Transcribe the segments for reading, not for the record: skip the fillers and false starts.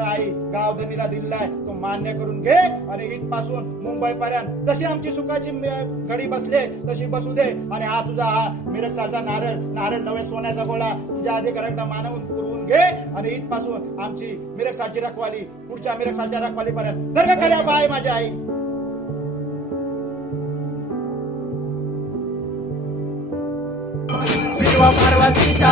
आई गावधनीला दिलेला आहे तो मान्य करून घे आणि इथपासून मुंबई पर्यंत जशी आमची सुखाची घडी बसले तशी बसू दे. आणि हा तुझा हा मिरग सालचा नारळ नारळ नवे सोन्याचा गोळा तुझ्या अधिकाऱ्यांना मानवून पुरवून घे आणि इथपासून आमची मिरग सालची रखवाली पुढच्या मिरग सालच्या रखवाली पर्यंत दर्ग खऱ्या बाय माझ्या आई. पार्वतीच्या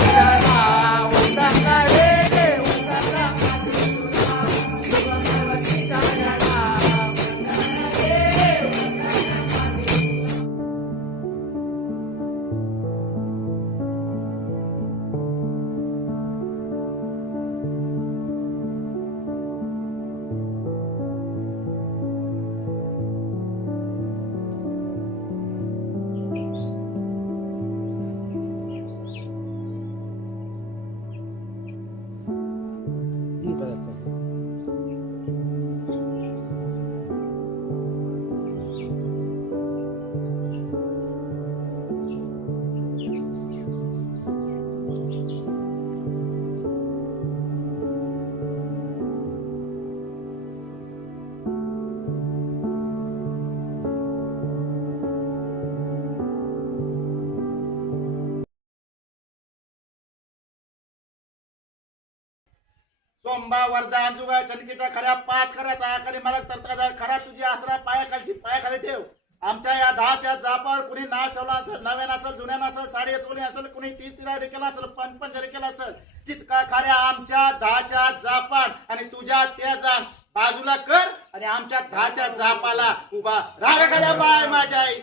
सोंबा वरदा अंजुगा चनकीचा खऱ्या पाच खऱ्याचा आखारी मला तरतादार खरा तुझी आसरा पायाखाली ठेव. आमच्या या 10च्या जापावर कुणी नाच ठेवला असेल, नव्यान असेल, जुन्यान असेल, साडी चोली असेल, कुणी 30 केला असेल, 55 केला असेल, तितका खऱ्या आमच्या 10च्या जापान आणि तुझ्या त्या बाजूला कर आणि आमच्या 10च्या जापाला उभा राग खऱ्या बाय माझ्या आई.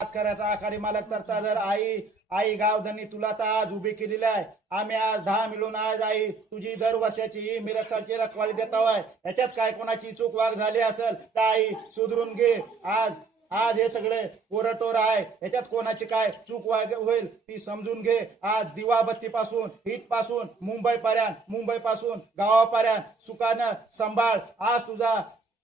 आज करायचा आखारी मालक तरता जर आई आई गावधनी तुला तर आज उभी केलेली आहे. आम्ही आज 10 मिळून आज आई तुझी दरवर्षाची ही मिरग सालची रखवाली देता आहे. याच्यात काय कोणाची चूक वाग झाली असेल तर आई सुधरून घे. आज आज हे सगळे पोरटोर आहे, याच्यात कोणाची काय चूक होईल ती समजून घे. आज दिवाबत्ती पासून हिट पासून मुंबई पासून गावापर्यंत सुखानं सांभाळ.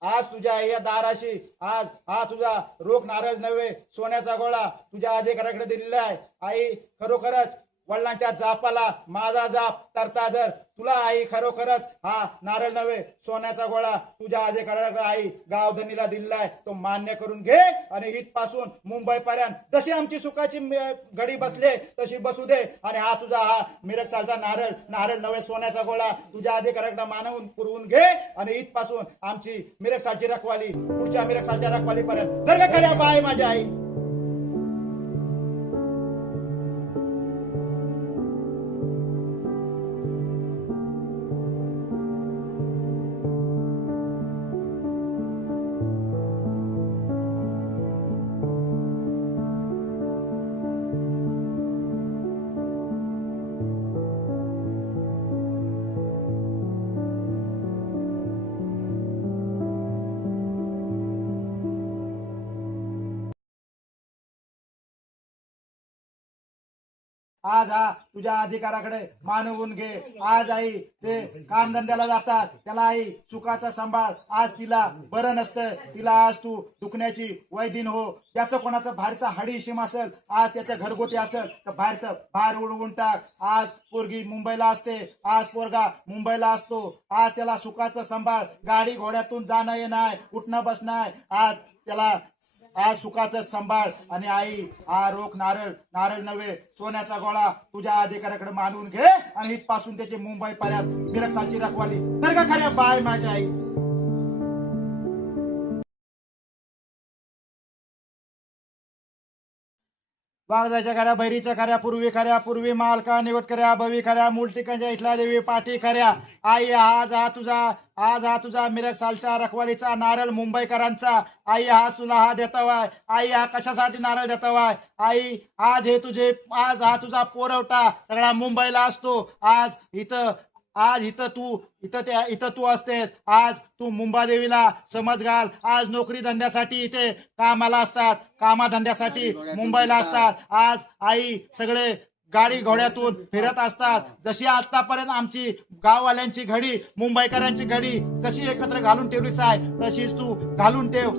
आज तुझ्या या दाराशी आज हा तुझा रोख नारळ नव्हे सोन्याचा गोळा तुझ्या अधिकाऱ्याकडे दिलेला आहे. आई खरोखरच वडिलांच्या जापाला माझा जाप तरता दर तुला आई खरोखरच हा नारळ नव्हे सोन्याचा गोळा तुझ्या अधिकाऱ्याकडे आई गावधनीला दिलेला आहे तो मान्य करून घे आणि इथपासून मुंबई पर्यंत जशी आमची सुखाची घडी बसले तशी बसू दे. आणि हा तुझा हा मिरग सालचा नारळ नव्हे सोन्याचा गोळा तुझ्या अधिकाऱ्याकडे मानवून पुरवून घे आणि इथपासून आमची मिरग सालची रखवाली पुढच्या मिरग सालच्या रखवाली पर्यंत दर्ग खऱ्या बाय माझ्या आई. आज हा तुझ्या अधिकाराकडे मानवून घे. आज आई ते कामधंद्याला जातात त्याला आई सुखाचा सांभाळ. आज तिला बरं नसतं तिला आज तू दुखण्याची वैदिन हो. त्याचं कोणाचं बाहेरचा हाडीशिम असेल आज त्याचं घरगुती असेल तर बाहेरचं बाहेर उडवून टाक. आज पोरगी मुंबईला असते, आज पोरगा मुंबईला असतो. आज त्याला सुखाचं सांभाळ. गाडी घोड्यातून जाणं येणं आहे, उठणं बसणं आहे. आज त्याला आज सुखाचं सांभाळ. आणि आई हा रोख नारळ नव्हे सोन्याचा गोळा तुझ्या अधिकाऱ्याकडे मानवून घे आणि इथपासून त्याची मुंबई पर्यंत मिरग सालची रखवाली दर्ग खऱ्या बाय माझ्या आई. वाघजाच्या खऱ्या, बैरीच्या खऱ्या, पूर्वी मालका निवट खऱ्या, भवी खऱ्या, मूलटिकांच्या इथला देवी पाठी खऱ्या. आई आज हा तुझा मिरग सालच्या रखवालीचा नारळ मुंबईकरांचा. आई हा तुला हा देतवाय. आई हा कशासाठी नारळ देतवाय. आई आज हा तुझा पोरवठा सगळा मुंबईला असतो. आज इथं तू असतेस. आज तू मुंबादेवीला समज घाल. आज नोकरी धंद्यासाठी इथे कामाला असतात, कामाधंद्यासाठी मुंबईला असतात. आज आई सगळे गाडी घोड्यातून फिरत असतात. जशी आतापर्यंत आमची गाववाल्यांची घडी मुंबईकरांची घडी कशी एकत्र घालून ठेवलीस आहे तशीच तू घालून ठेव.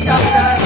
सदस्य